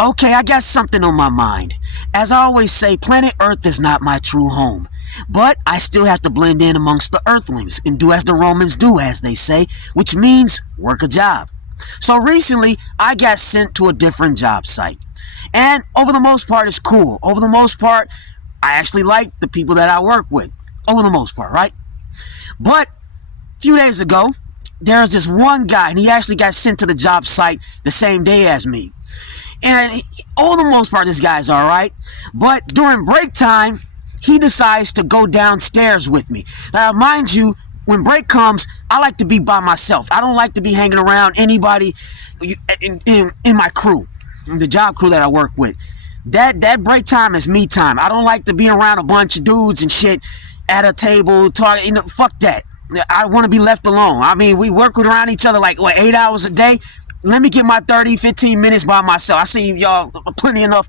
Okay, I got something on my mind. As I always say, planet Earth is not my true home. But I still have to blend in amongst the Earthlings and do as the Romans do, as they say, which means work a job. So recently, I got sent to a different job site. And over the most part, it's cool. Over the most part, I actually like the people that I work with. Over the most part, right? But a few days ago, there's this one guy, and he actually got sent to the job site the same day as me. And over the most part, this guy's all right. But during break time, he decides to go downstairs with me. Now, mind you, when break comes, I like to be by myself. I don't like to be hanging around anybody in my crew, the job crew that I work with. That break time is me time. I don't like to be around a bunch of dudes and shit at a table talking. Fuck that. I want to be left alone. I mean, we work around each other like, 8 hours a day? Let me get my 30, 15 minutes by myself. I see y'all plenty enough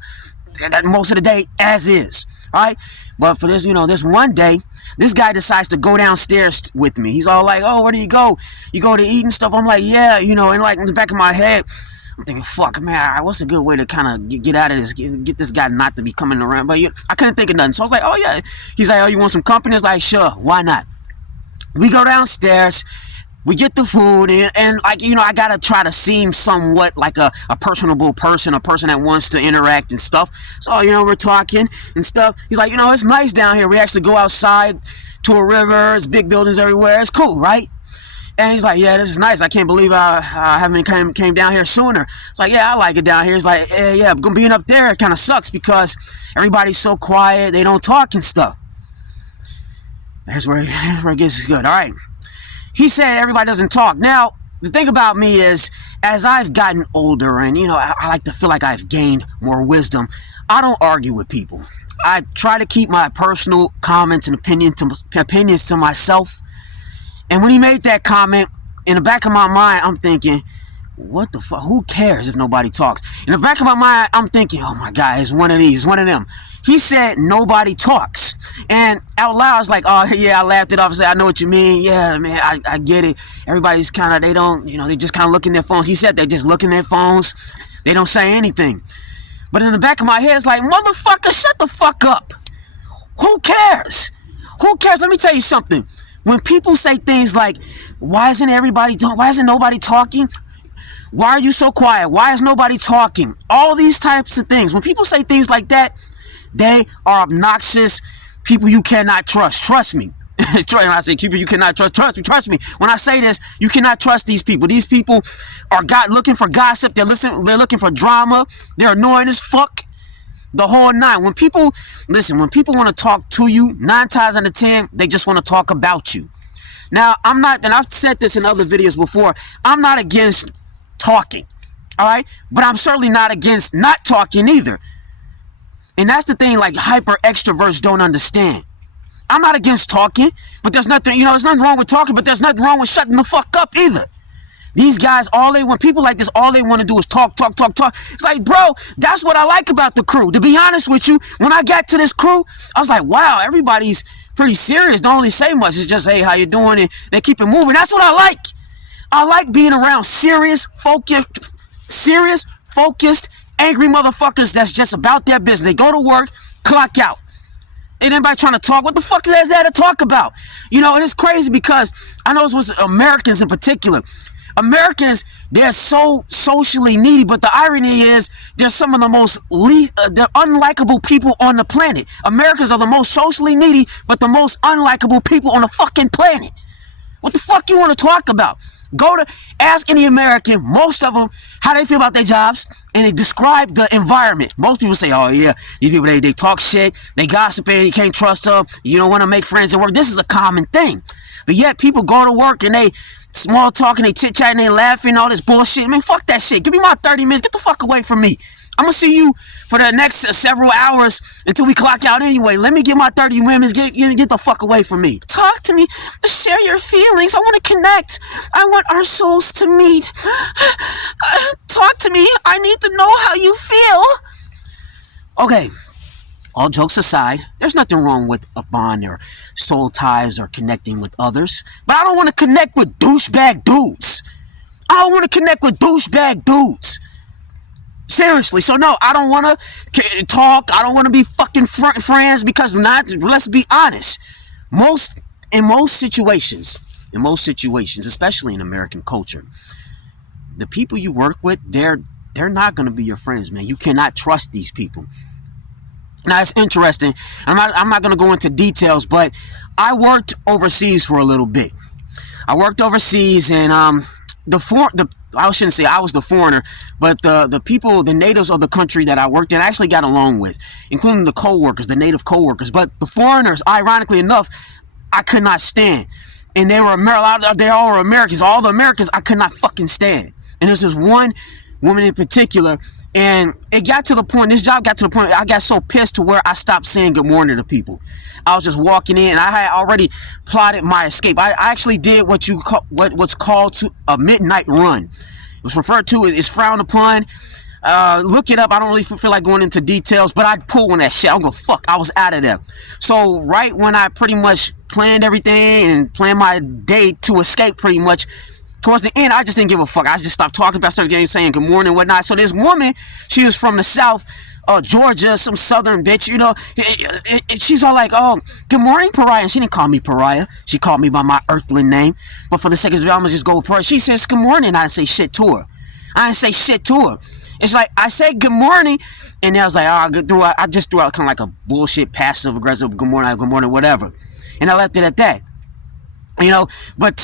most of the day as is. All right? But for this, this one day, this guy decides to go downstairs with me. He's all like, oh, where do you go? You go to eat and stuff? I'm like, yeah, and like in the back of my head, I'm thinking, fuck, man, what's a good way to kind of get out of this, get this guy not to be coming around? But I couldn't think of nothing. So I was like, oh, yeah. He's like, oh, you want some company? I was like, sure, why not? We go downstairs. We get the food, and like, I gotta try to seem somewhat like a personable person, a person that wants to interact and stuff. So, we're talking and stuff. He's like, it's nice down here. We actually go outside to a river. There's big buildings everywhere. It's cool, right? And he's like, yeah, this is nice. I can't believe I haven't came down here sooner. It's like, yeah, I like it down here. He's like, yeah, being up there kind of sucks because everybody's so quiet. They don't talk and stuff. Here's where it gets good. All right. He said everybody doesn't talk. Now, the thing about me is, as I've gotten older and, I like to feel like I've gained more wisdom, I don't argue with people. I try to keep my personal comments and opinions to myself. And when he made that comment, in the back of my mind, I'm thinking, what the fuck? Who cares if nobody talks? In the back of my mind, I'm thinking, oh my God, it's one of these, one of them. He said nobody talks. And out loud, I was like, oh, yeah, I laughed it off and said, I know what you mean. Yeah, man, I get it. Everybody's kind of, they don't, they just kind of look in their phones. He said they just look in their phones. They don't say anything. But in the back of my head, it's like, motherfucker, shut the fuck up. Who cares? Who cares? Let me tell you something. When people say things like, why isn't nobody talking? Why are you so quiet? Why is nobody talking? All these types of things. When people say things like that, they are obnoxious people you cannot trust. Trust me. When I say people you cannot trust me. When I say this, you cannot trust these people. These people are looking for gossip. They're looking for drama. They're annoying as fuck. The whole nine. When people want to talk to you, 9 times out of 10, they just want to talk about you. Now, I'm not, and I've said this in other videos before, I'm not against talking. All right? But I'm certainly not against not talking either. And that's the thing, like, hyper extroverts don't understand. I'm not against talking, but there's nothing, there's nothing wrong with talking, but there's nothing wrong with shutting the fuck up either. These guys, when people like this, all they want to do is talk. It's like, bro, that's what I like about the crew. To be honest with you, when I got to this crew, I was like, wow, everybody's pretty serious. Don't really say much. It's just, hey, how you doing? And they keep it moving. That's what I like. I like being around serious, focused, angry motherfuckers that's just about their business. They go to work, clock out. Ain't anybody trying to talk. What the fuck is there to talk about? And it's crazy because I know it was Americans in particular. Americans, they're so socially needy, but the irony is they're some of the most they're unlikable people on the planet. Americans are the most socially needy, but the most unlikable people on the fucking planet. What the fuck you want to talk about? Go to ask any American, most of them, how they feel about their jobs, and they describe the environment. Most people say, oh yeah, these people, they talk shit, they gossiping, you can't trust them, you don't want to make friends at work. This is a common thing. But yet people go to work and they small talking, they chit-chatting, they laughing, all this bullshit. Man, fuck that shit. Give me my 30 minutes. Get the fuck away from me. I'm going to see you for the next several hours until we clock out anyway. Let me get my 30 minutes. Get the fuck away from me. Talk to me. Share your feelings. I want to connect. I want our souls to meet. Talk to me. I need to know how you feel. Okay. All jokes aside, there's nothing wrong with a bond or soul ties or connecting with others. But I don't want to connect with douchebag dudes. I don't want to connect with douchebag dudes. Seriously. So no, I don't want to talk. I don't want to be fucking friends because let's be honest. Most in most situations, especially in American culture, the people you work with, they're not going to be your friends, man. You cannot trust these people. Now it's interesting. I'm not going to go into details, but I worked overseas for a little bit. I worked overseas, and I shouldn't say I was the foreigner, but the people, the natives of the country that I worked in, I actually got along with, including the coworkers, the native coworkers. But the foreigners, ironically enough, I could not stand, and they all were Americans. All the Americans I could not fucking stand. And there's this one woman in particular. And it got to the point, this job got to the point, I got so pissed to where I stopped saying good morning to people. I was just walking in, and I had already plotted my escape. I actually did what's called a midnight run. It was referred to, it's frowned upon. Look it up. I don't really feel like going into details, but I'd pull on that shit. I'm going to fuck. I was out of there. So right when I pretty much planned everything and planned my day to escape pretty much, towards the end, I just didn't give a fuck. I just stopped talking about certain saying good morning and whatnot. So this woman, she was from the South, Georgia, some Southern bitch, you know. She's all like, oh, good morning, Pariah. And she didn't call me Pariah. She called me by my earthling name. But for the sake of it, I'm going to just go with Pariah. She says good morning. I didn't say shit to her. It's like, I said good morning, and I was like, I just threw out kind of like a bullshit, passive-aggressive good morning, whatever. And I left it at that. You know, but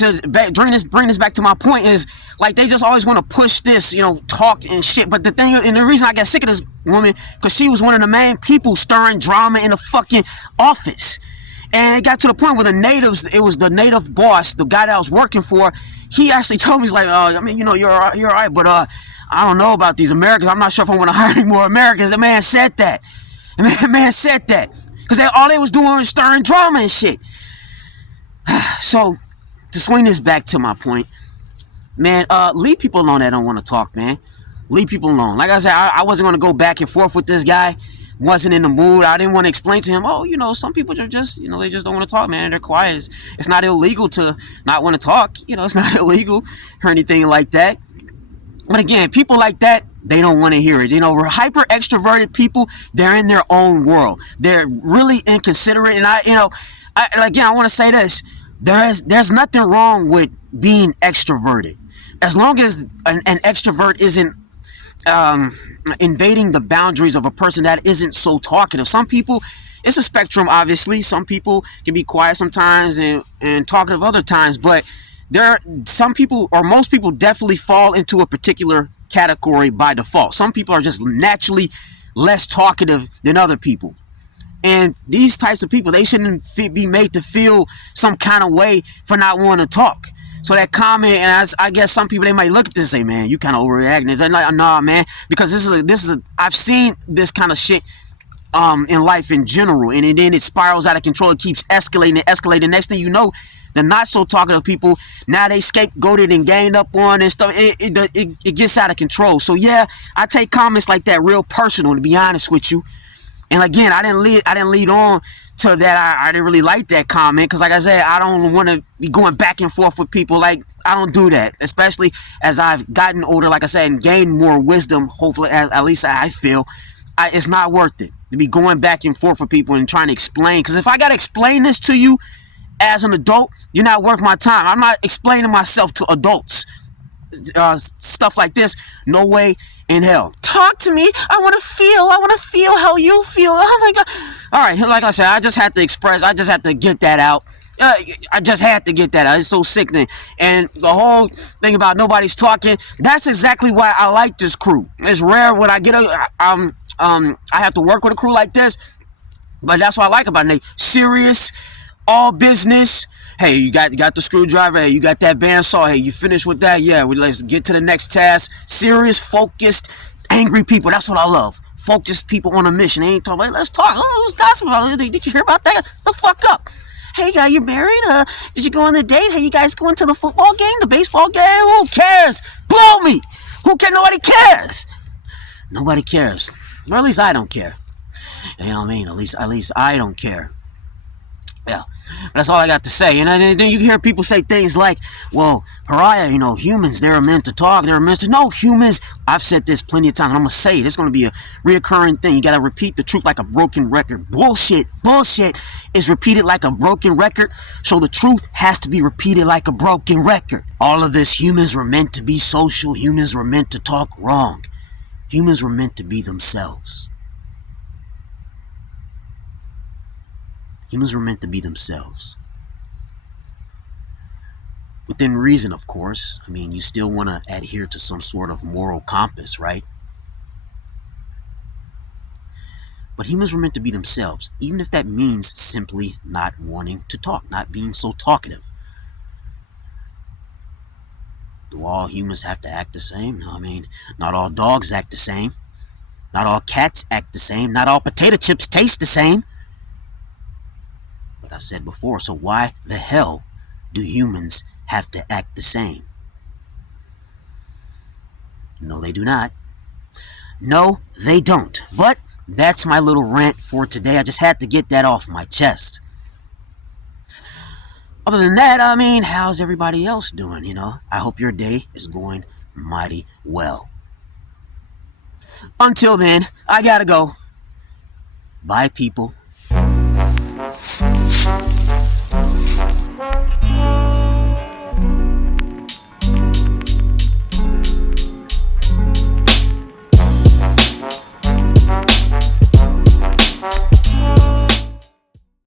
bring this back to my point is, like, they just always want to push this, you know, talk and shit. But the thing, and the reason I got sick of this woman, because she was one of the main people stirring drama in the fucking office. And it got to the point where it was the native boss, the guy that I was working for, he actually told me, he's like, I mean, you know, you're all right, but I don't know about these Americans. I'm not sure if I want to hire any more Americans. The man said that. Because all they was doing was stirring drama and shit. So, to swing this back to my point, man, leave people alone that don't want to talk, man. Leave people alone. Like I said, I wasn't going to go back and forth with this guy. Wasn't in the mood. I didn't want to explain to him, oh, you know, some people are just, you know, they just don't want to talk, man. They're quiet. It's not illegal to not want to talk. You know, it's not illegal or anything like that. But again, people like that, they don't want to hear it. You know, we're hyper extroverted people. They're in their own world. They're really inconsiderate. And I want to say this. There's nothing wrong with being extroverted. As long as an extrovert isn't invading the boundaries of a person that isn't so talkative. Some people, it's a spectrum, obviously. Some people can be quiet sometimes and talkative other times. But there are some people, or most people, definitely fall into a particular category by default. Some people are just naturally less talkative than other people. And these types of people, they shouldn't be made to feel some kind of way for not wanting to talk. So that comment, and I guess some people, they might look at this and say, man, you kind of overreacting. It's like, nah, man, because this is I've seen this kind of shit in life in general, and then it spirals out of control. It keeps escalating. Next thing you know, the not so talkative people, now they scapegoated and gained up on and stuff. It gets out of control. So yeah, I take comments like that real personal, to be honest with you. And again, I didn't lead on to that. I didn't really like that comment because, like I said, I don't want to be going back and forth with people. Like, I don't do that, especially as I've gotten older, like I said, and gained more wisdom. Hopefully, at least I feel it's not worth it to be going back and forth with people and trying to explain. Because if I got to explain this to you as an adult, you're not worth my time. I'm not explaining myself to adults. Stuff like this, no way in hell. Talk to me. I want to feel how you feel. Oh my God. All right, like I said, I just had to get that out. I just had to get that out. It's so sickening. And the whole thing about nobody's talking, that's exactly why I like this crew. It's rare when I get I have to work with a crew like this, but that's what I like about it. They serious, all business. Hey, you got the screwdriver. Hey, you got that bandsaw. Hey, you finished with that? Yeah, let's get to the next task. Serious, focused, angry people. That's what I love. Focused people on a mission. They ain't talking about, let's talk. Oh, who's gossiping? Did you hear about that? The fuck up. Hey, guy, you married? Did you go on the date? Hey, you guys going to the football game, the baseball game? Who cares? Blow me. Who cares? Nobody cares. Nobody cares. Or at least I don't care. You know what I mean? At least I don't care. Yeah. That's all I got to say. And then you hear people say things like, well, Pariah, humans, they're meant to talk. They're meant to... No, humans, I've said this plenty of times, and I'm going to say it. It's going to be a reoccurring thing. You got to repeat the truth like a broken record. Bullshit is repeated like a broken record, so the truth has to be repeated like a broken record. All of this, humans were meant to be social. Humans were meant to talk wrong. Humans were meant to be themselves. Humans were meant to be themselves. Within reason, of course. I mean, you still want to adhere to some sort of moral compass, right? But humans were meant to be themselves, even if that means simply not wanting to talk, not being so talkative. Do all humans have to act the same? No, I mean, not all dogs act the same. Not all cats act the same. Not all potato chips taste the same. Like I said before, so why the hell do humans have to act the same? No, they do not. No, they don't. But that's my little rant for today. I just had to get that off my chest. Other than that, I mean, how's everybody else doing, I hope your day is going mighty well. Until then, I gotta go. Bye, people.